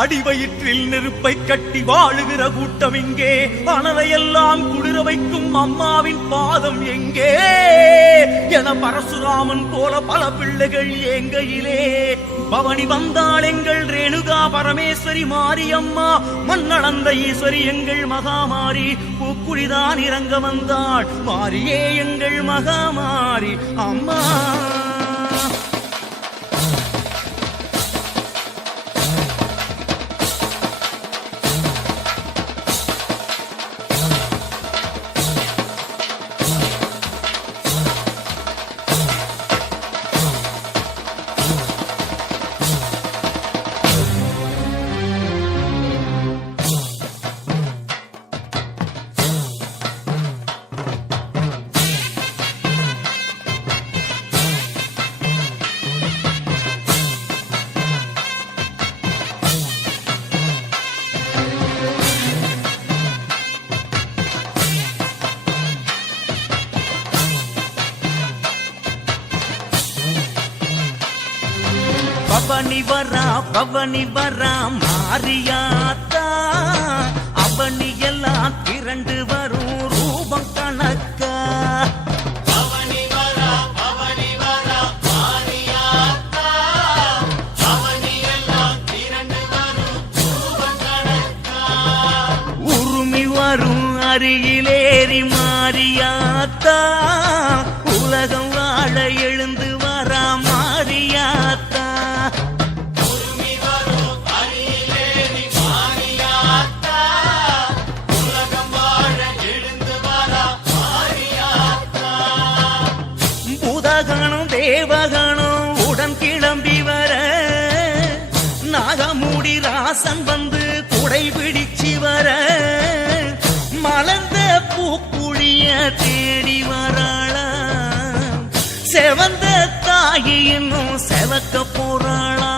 அடிவயிற்றில் நெருப்பை கட்டி வாழுகிற கூட்டம் எங்கே? அனதையெல்லாம் குளிர வைக்கும் அம்மாவின் பாதம் எங்கே என பரசுராமன் போல பல பிள்ளைகள் எங்கையிலே பவனி வந்தாள் எங்கள் ரேணுகா பரமேஸ்வரி மாரியம்மா. மண்ணளந்த ஈஸ்வரி எங்கள் மகாமாரி. பூக்குழிதான் இறங்க வந்தாள் மாரியே எங்கள் மகாமாரி அம்மா. பவனி வரா மாரியாத்தா. அவனி எல்லாம் திரண்டு வரும் ரூபம் கணக்கா. பவனி வரா மாரியாத்தா. அவனி எல்லாம் திரண்டு வரும் ரூபம் கணக்கா. உருமி வரும் அருகிலேறி மாரியாத்தா. உலகம் வாழ எழுந்து வரா மாரியாத்தா. தேவகனும் உடன் கிளம்பி வர நாகமூடி ராசன் வந்து குடை பிடிச்சி வர மலர்ந்த பூக்குழிய தேடி வராளா. செவந்த தாயி இன்னும் செவக்க போறாளா.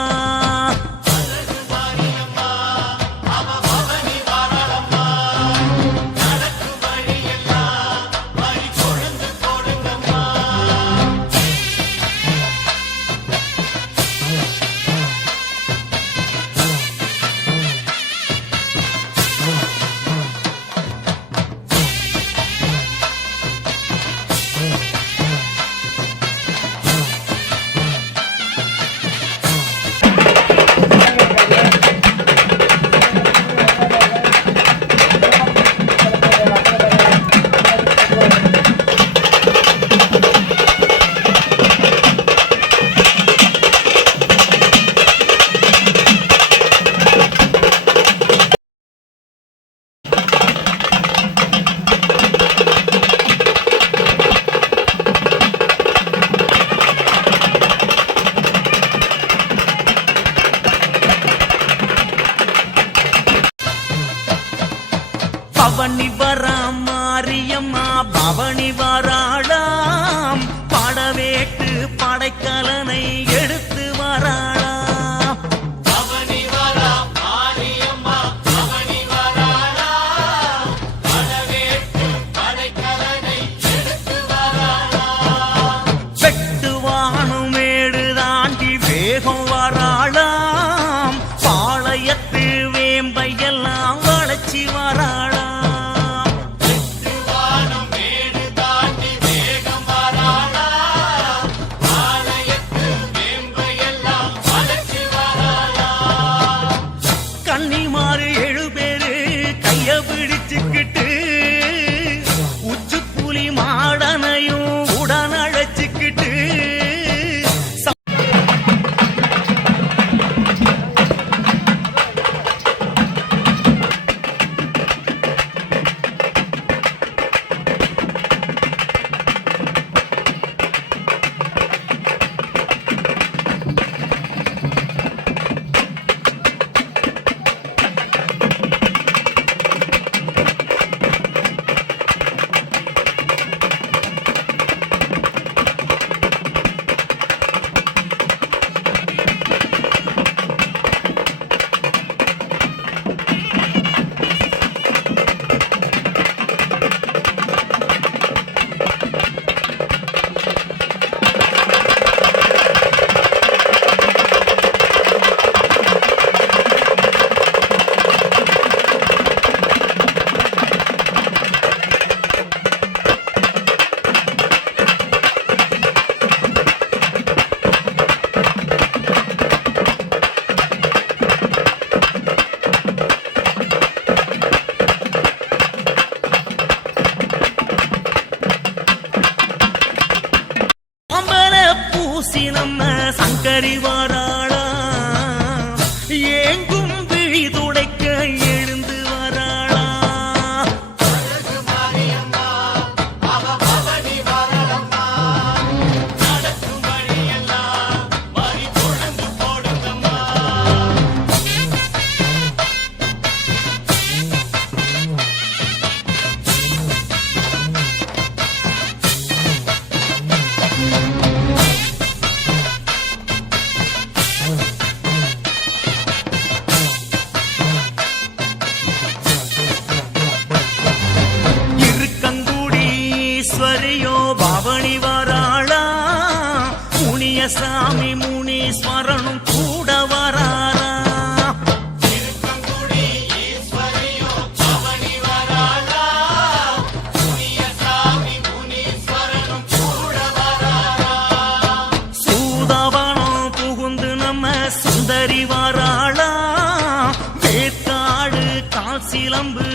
பவனி வரா மாரியம்மா பவனி வராளாம். படவேட்டு படைக்கலனை எடுத்து வராளாம். பவனி வரா மாரியம்மா பவனி வராளாம். படவேட்டு படைக்கலனை எடுத்து வராளாம். வெட்டுவானும் மேடு தாண்டி வேகம் வராளாம். பாளையத்து வேம்பையெல்லாம் வளைச்சி வராளாம். கன்னிமாறு 7 பேரு கைய பிடிச்சுக்கிட்டு உச்சு புலி மாடனையும் உடன் அழைச்சுக்கிட்டு சுந்தரி வாராளா ஏங்கும் விழி துடைக்க எழுந்து வராளா ஈஸ்வரியோ பவனி வராளா முனியசாமி முனீஸ்வரனும் கூட வராரா சூதவனம் புகுந்து நம்ம சுந்தரி வராளா வேற்காடு காசிலம்பு